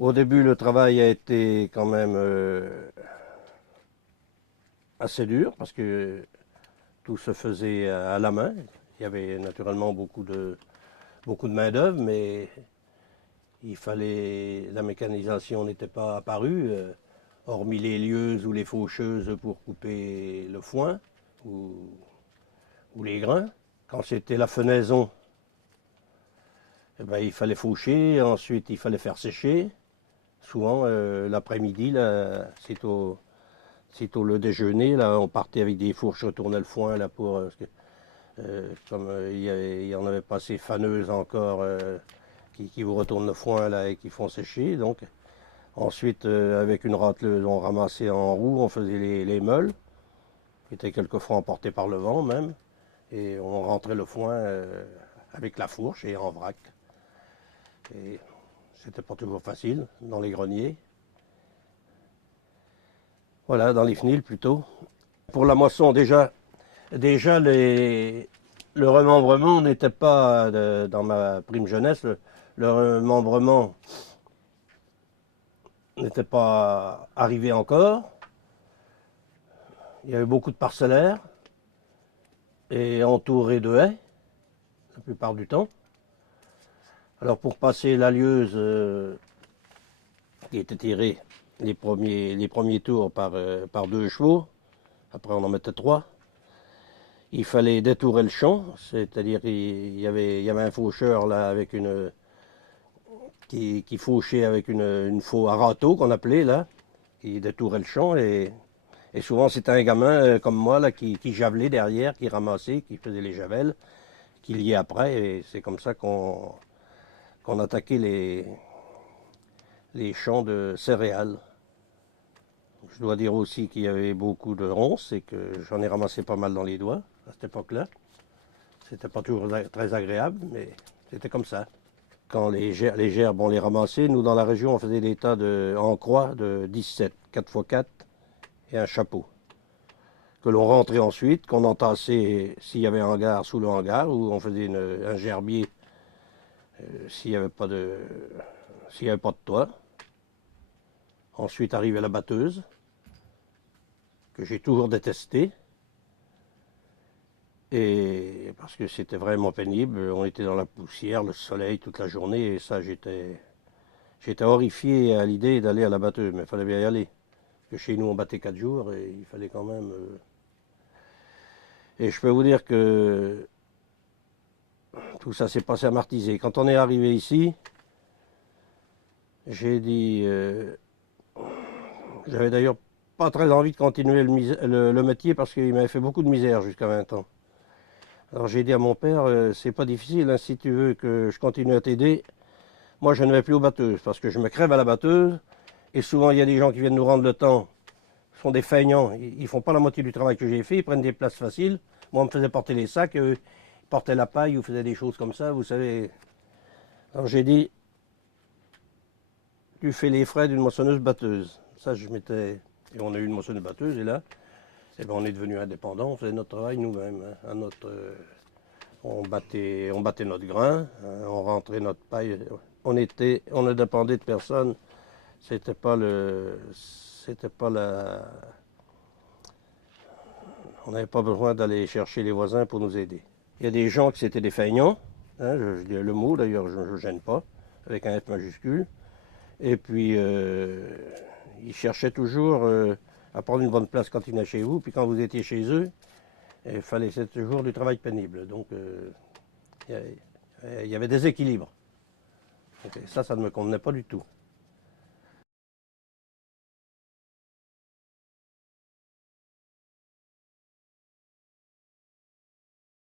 Au début, le travail a été quand même assez dur parce que tout se faisait à la main. Il y avait naturellement beaucoup de main-d'œuvre, mais la mécanisation n'était pas apparue, hormis les lieuses ou les faucheuses pour couper le foin ou, ou les grains. Quand c'était la fenaison, eh ben, il fallait faucher, ensuite il fallait faire sécher. Souvent, l'après-midi, là, sitôt le déjeuner, là, on partait avec des fourches, retournait le foin là, comme il y en avait pas assez faneuses encore qui vous retournent le foin là, et qui font sécher. Donc, ensuite, avec une râteleuse, on ramassait en roue, on faisait les meules, qui étaient quelquefois emportés par le vent même, et on rentrait le foin avec la fourche et en vrac. Et c'était pas toujours facile dans les greniers. Voilà, dans les fenils plutôt. Pour la moisson, déjà le remembrement n'était pas, dans ma prime jeunesse, le remembrement n'était pas arrivé encore. Il y avait beaucoup de parcellaires et entouré de haies, la plupart du temps. Alors pour passer la lieuse qui était tirée les premiers tours par deux chevaux, après on en mettait trois, il fallait détourer le champ, c'est-à-dire il y avait un faucheur là avec qui fauchait avec une faux à râteau qu'on appelait là, qui détourait le champ et souvent c'était un gamin comme moi là qui javelait derrière, qui ramassait, qui faisait les javelles, qui liait après et c'est comme ça qu'on attaquait les champs de céréales. Je dois dire aussi qu'il y avait beaucoup de ronces et que j'en ai ramassé pas mal dans les doigts à cette époque-là. C'était pas toujours très agréable, mais c'était comme ça. Quand les gerbes, on les ramassait, nous dans la région, on faisait des tas en croix de 17, 4x4 et un chapeau. Que l'on rentrait ensuite, qu'on entassait s'il y avait un hangar sous le hangar, ou on faisait un gerbier s'il n'y avait s'il y avait pas de toit. Ensuite arrivait la batteuse, que j'ai toujours détestée. Et parce que c'était vraiment pénible, on était dans la poussière, le soleil toute la journée, et ça j'étais horrifié à l'idée d'aller à la batteuse, mais il fallait bien y aller. Parce que chez nous on battait 4 jours et il fallait quand même. Et je peux vous dire que tout ça s'est passé à Martisé. Quand on est arrivé ici, j'ai dit. J'avais d'ailleurs pas très envie de continuer le métier parce qu'il m'avait fait beaucoup de misère jusqu'à 20 ans. Alors j'ai dit à mon père, c'est pas difficile, hein, si tu veux que je continue à t'aider, moi je ne vais plus aux batteuses parce que je me crève à la batteuse et souvent il y a des gens qui viennent nous rendre le temps, sont des feignants, ils font pas la moitié du travail que j'ai fait, ils prennent des places faciles. Moi on me faisait porter les sacs, eux, ils portaient la paille ou faisaient des choses comme ça, vous savez. Alors j'ai dit, tu fais les frais d'une moissonneuse batteuse. Ça je m'étais... Et on a eu une moissonneuse batteuse et là, eh ben, on est devenu indépendant, on faisait notre travail nous-mêmes, hein, à on battait notre grain, hein, on rentrait notre paille. On ne dépendait de personne. C'était pas la, on n'avait pas besoin d'aller chercher les voisins pour nous aider. Il y a des gens qui c'était des feignants, hein, je dis le mot d'ailleurs, je ne gêne pas, avec un F majuscule. Et puis, ils cherchaient toujours à prendre une bonne place quand ils venaient chez vous. Puis quand vous étiez chez eux, il fallait, c'était toujours du travail pénible. Donc, il y avait des équilibres. Ça ne me convenait pas du tout.